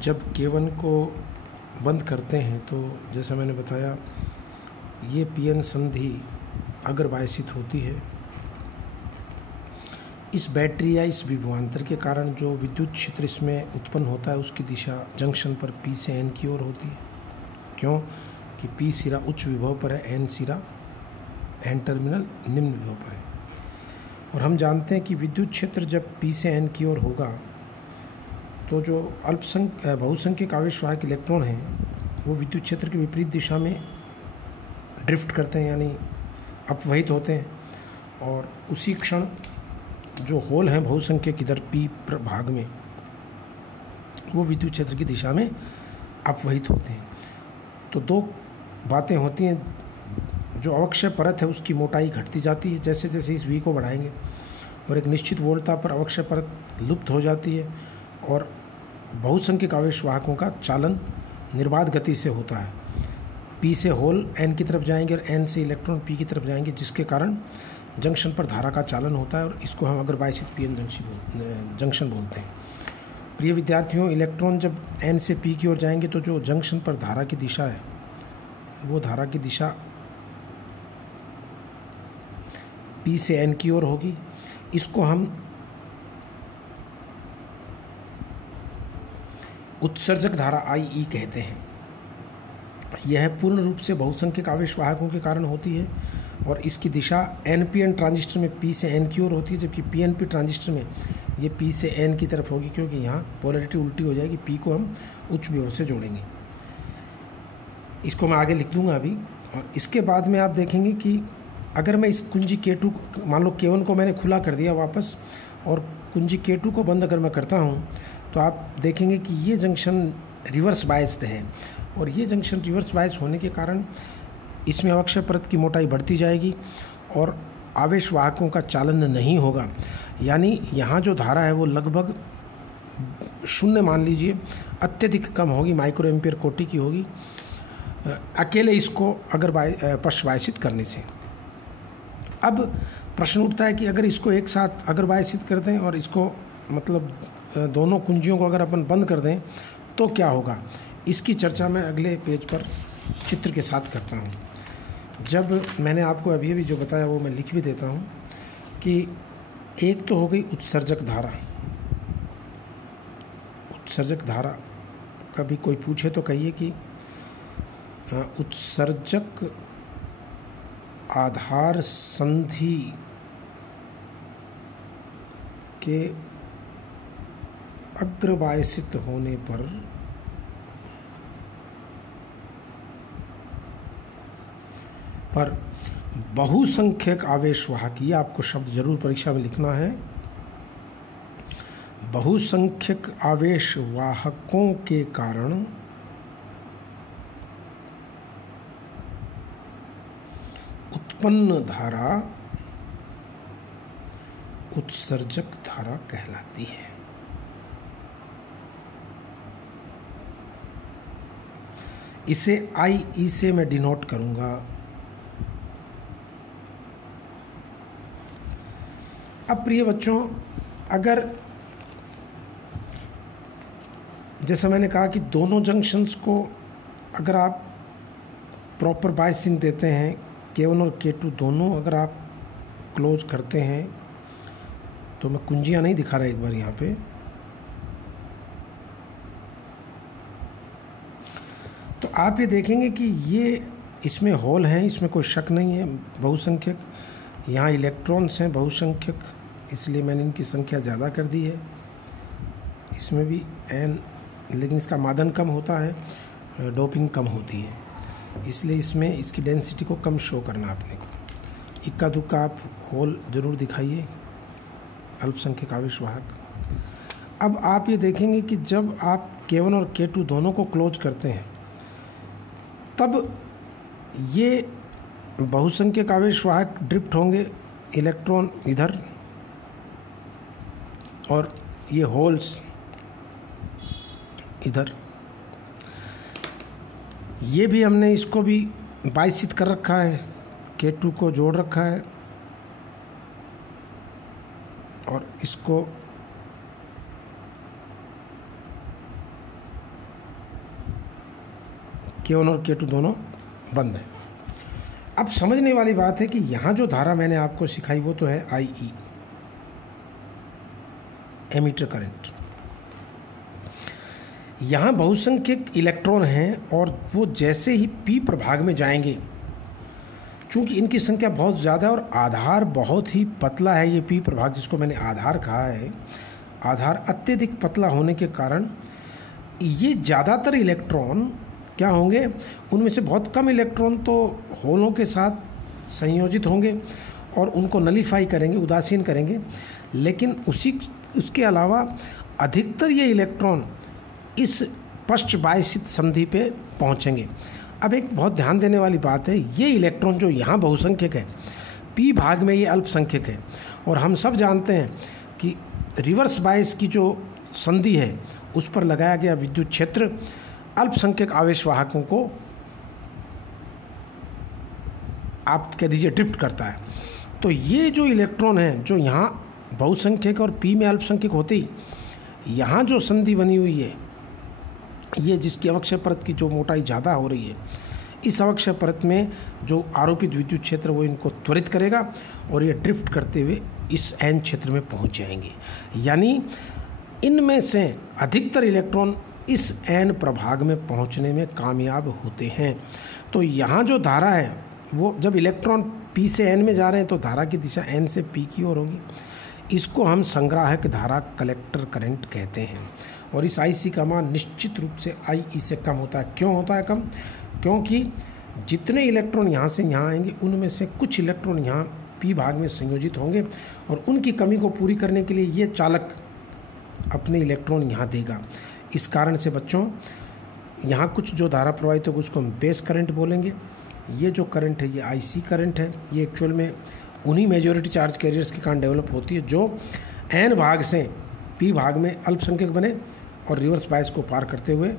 जब K1 को बंद करते हैं तो जैसा मैंने बताया ये पीएन संधि अगर बायसित होती है। इस बैटरी या इस विभवांतर के कारण जो विद्युत क्षेत्र इसमें उत्पन्न होता है उसकी दिशा जंक्शन पर P से N की ओर होती है। क्यों कि P सिरा उच्च विभव पर है, N सिरा N टर्मिनल निम्न विभव पर है। और हम जानते हैं कि विद्युत क्षेत्र जब P से N की ओर होगा तो जो बहुसंख्यक आवेशवाहक इलेक्ट्रॉन हैं वो विद्युत क्षेत्र के विपरीत दिशा में ड्रिफ्ट करते हैं, यानी अपवहित होते हैं। और उसी क्षण जो होल हैं बहुसंख्यक इधर P भाग में वो विद्युत क्षेत्र की दिशा में अपवहित होते हैं। तो दो बातें होती हैं, जो अवक्षय परत है उसकी मोटाई घटती जाती है जैसे जैसे इस V को बढ़ाएंगे, और एक निश्चित वोल्टता पर अवक्षय परत लुप्त हो जाती है और बहुसंख्यक आवेशवाहकों का चालन निर्बाध गति से होता है। P से होल N की तरफ जाएंगे और N से इलेक्ट्रॉन P की तरफ जाएंगे, जिसके कारण जंक्शन पर धारा का चालन होता है और इसको हम अगर बायसित पीएन जंक्शन बोलते हैं। प्रिय विद्यार्थियों, इलेक्ट्रॉन जब N से P की ओर जाएंगे तो जो जंक्शन पर धारा की दिशा है वो धारा की दिशा P से N की ओर होगी। इसको हम उत्सर्जक धारा IE कहते हैं। यह पूर्ण रूप से बहुसंख्यक आवेशवाहकों के कारण होती है और इसकी दिशा NPN ट्रांजिस्टर में P से N की ओर होती है, जबकि PNP ट्रांजिस्टर में ये P से N की तरफ होगी, क्योंकि यहाँ पोलैरिटी उल्टी हो जाएगी। P को हम उच्च विभव से जोड़ेंगे। इसको मैं आगे लिख दूंगा अभी। और इसके बाद में आप देखेंगे कि अगर मैं इस कुंजी K2, मान लो K1 को मैंने खुला कर दिया वापस और कुंजी K2 को बंद अगर मैं करता हूँ तो आप देखेंगे कि ये जंक्शन रिवर्स बायस्ड है। और ये जंक्शन रिवर्स बायस होने के कारण इसमें अवक्षय परत की मोटाई बढ़ती जाएगी और आवेशवाहकों का चालन नहीं होगा। यानी यहाँ जो धारा है वो लगभग शून्य मान लीजिए, अत्यधिक कम होगी, माइक्रो एम्पियर कोटि की होगी अकेले इसको अगर पश्च बायसित करने से। अब प्रश्न उठता है कि अगर इसको एक साथ अगर बायसित कर दें और इसको मतलब दोनों कुंजियों को अगर अपन बंद कर दें तो क्या होगा, इसकी चर्चा मैं अगले पेज पर चित्र के साथ करता हूँ। जब मैंने आपको अभी अभी जो बताया वो मैं लिख भी देता हूँ कि एक तो हो गई उत्सर्जक धारा। उत्सर्जक धारा कभी कोई पूछे तो कहिए कि उत्सर्जक आधार संधि के अग्रबायसित होने पर बहुसंख्यक आवेशवाहक, ये आपको शब्द जरूर परीक्षा में लिखना है, बहुसंख्यक आवेशवाहकों के कारण उत्पन्न धारा उत्सर्जक धारा कहलाती है। इसे IE से मैं डिनोट करूंगा। अब प्रिय बच्चों, अगर जैसा मैंने कहा कि दोनों जंक्शंस को अगर आप प्रॉपर बायसिंग देते हैं, K1 और K2 दोनों अगर आप क्लोज करते हैं, तो मैं कुंजियां नहीं दिखा रहा एक बार यहाँ पे, तो आप ये देखेंगे कि ये इसमें होल हैं, इसमें कोई शक नहीं है, बहुसंख्यक। यहाँ इलेक्ट्रॉन्स हैं बहुसंख्यक, इसलिए मैंने इनकी संख्या ज़्यादा कर दी है। इसमें भी N, लेकिन इसका मादन कम होता है, डोपिंग कम होती है, इसलिए इसमें इसकी डेंसिटी को कम शो करना अपने को। इक्का दुक्का आप होल ज़रूर दिखाइए, अल्पसंख्यक आवेशवाहक। अब आप ये देखेंगे कि जब आप K1 और K2 दोनों को क्लोज करते हैं तब ये बहुसंख्यक आवेशवाहक ड्रिफ्ट होंगे, इलेक्ट्रॉन इधर और ये होल्स इधर। ये भी हमने इसको भी बायसित कर रखा है, K2 को जोड़ रखा है और इसको K1 और K2 दोनों बंद हैं। अब समझने वाली बात है कि यहाँ जो धारा मैंने आपको सिखाई वो तो है IE, एमीटर करंट। यहाँ बहुसंख्यक इलेक्ट्रॉन हैं और वो जैसे ही P प्रभाग में जाएंगे, चूँकि इनकी संख्या बहुत ज़्यादा है और आधार बहुत ही पतला है, ये P प्रभाग जिसको मैंने आधार कहा है, आधार अत्यधिक पतला होने के कारण ये ज़्यादातर इलेक्ट्रॉन क्या होंगे, उनमें से बहुत कम इलेक्ट्रॉन तो होलों के साथ संयोजित होंगे और उनको नलीफाई करेंगे, उदासीन करेंगे, लेकिन उसके अलावा अधिकतर ये इलेक्ट्रॉन इस पश्च बायसित संधि पे पहुंचेंगे। अब एक बहुत ध्यान देने वाली बात है, ये इलेक्ट्रॉन जो यहाँ बहुसंख्यक है, P भाग में ये अल्पसंख्यक है, और हम सब जानते हैं कि रिवर्स बायस की जो संधि है उस पर लगाया गया विद्युत क्षेत्र अल्पसंख्यक आवेशवाहकों को आप कह दीजिए ड्रिफ्ट करता है। तो ये जो इलेक्ट्रॉन हैं जो यहाँ बहुसंख्यक और P में अल्पसंख्यक होते ही यहाँ जो संधि बनी हुई है, ये जिसकी अवक्षय परत की जो मोटाई ज़्यादा हो रही है, इस अवक्षय परत में जो आरोपित विद्युत क्षेत्र वो इनको त्वरित करेगा और ये ड्रिफ्ट करते हुए इस N क्षेत्र में पहुंच जाएंगे। यानी इनमें से अधिकतर इलेक्ट्रॉन इस N प्रभाग में पहुंचने में कामयाब होते हैं। तो यहाँ जो धारा है वो जब इलेक्ट्रॉन P से N में जा रहे हैं तो धारा की दिशा N से P की ओर होगी। इसको हम संग्राहक धारा, कलेक्टर करंट कहते हैं। और इस IC का मान निश्चित रूप से IE से कम होता है। क्यों होता है कम? क्योंकि जितने इलेक्ट्रॉन यहाँ से यहाँ आएंगे उनमें से कुछ इलेक्ट्रॉन यहाँ P भाग में संयोजित होंगे और उनकी कमी को पूरी करने के लिए ये चालक अपने इलेक्ट्रॉन यहाँ देगा। इस कारण से बच्चों यहाँ कुछ जो धारा प्रवाहित होगी उसको हम बेस करंट बोलेंगे। ये जो करंट है ये IC करंट है। ये एक्चुअल में उन्हीं मेजॉरिटी चार्ज कैरियर्स के कारण डेवलप होती है जो N भाग से P भाग में अल्पसंख्यक बने और रिवर्स बायस को पार करते हुए,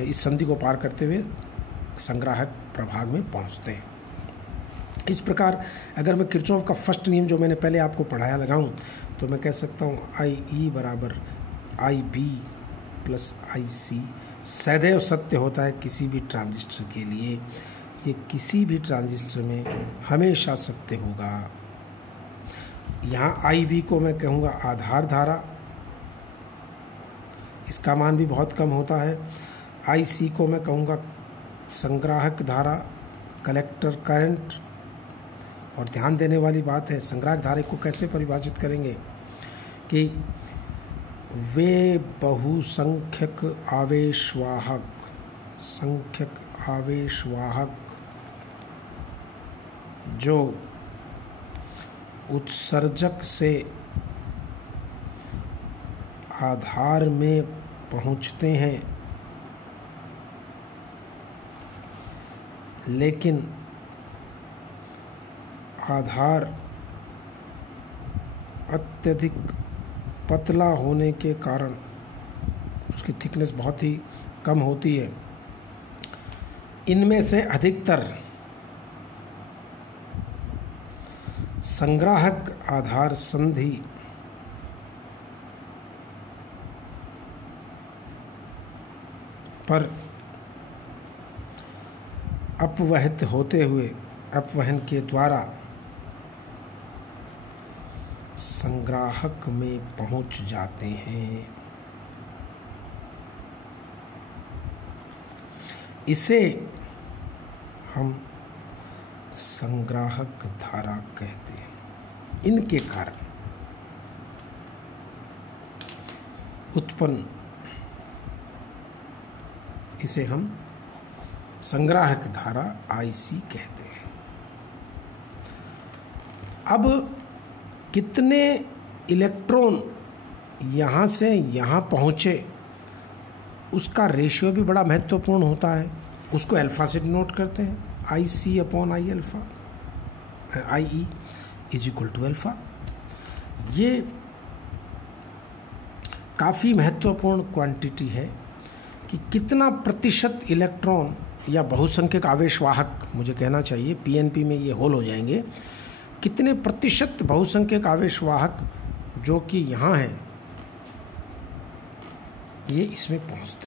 इस संधि को पार करते हुए संग्राहक प्रभाग में पहुंचते हैं। इस प्रकार अगर मैं किरचॉफ का फर्स्ट नियम जो मैंने पहले आपको पढ़ाया लगाऊं तो मैं कह सकता हूं IE बराबर IB प्लस IC सदैव सत्य होता है किसी भी ट्रांजिस्टर के लिए। ये किसी भी ट्रांजिस्टर में हमेशा सत्य होगा। यहाँ IB को मैं कहूँगा आधार धारा, इसका मान भी बहुत कम होता है। IC को मैं कहूँगा संग्राहक धारा, कलेक्टर करंट। और ध्यान देने वाली बात है, संग्राहक धारा को कैसे परिभाषित करेंगे कि वे बहुसंख्यक आवेशवाहक, संख्यक आवेशवाहक जो उत्सर्जक से आधार में पहुंचते हैं लेकिन आधार अत्यधिक पतला होने के कारण उसकी थिकनेस बहुत ही कम होती है। इनमें से अधिकतर संग्राहक आधार संधि पर अपवहित होते हुए अपवहन के द्वारा संग्राहक में पहुंच जाते हैं। इसे हम संग्राहक धारा कहते हैं। इनके कारण उत्पन्न इसे हम संग्राहक धारा IC कहते हैं। अब कितने इलेक्ट्रॉन यहाँ से यहाँ पहुँचे उसका रेशियो भी बड़ा महत्वपूर्ण होता है। उसको अल्फा से डिनोट करते हैं, IC upon I alpha, IE is equal to alpha. ये काफ़ी महत्वपूर्ण क्वांटिटी है कि कितना प्रतिशत इलेक्ट्रॉन या बहुसंख्यक आवेशवाहक, मुझे कहना चाहिए PNP में ये होल हो जाएंगे, कितने प्रतिशत बहुसंख्यक आवेशवाहक जो कि यहाँ हैं ये इसमें पहुँचते हैं।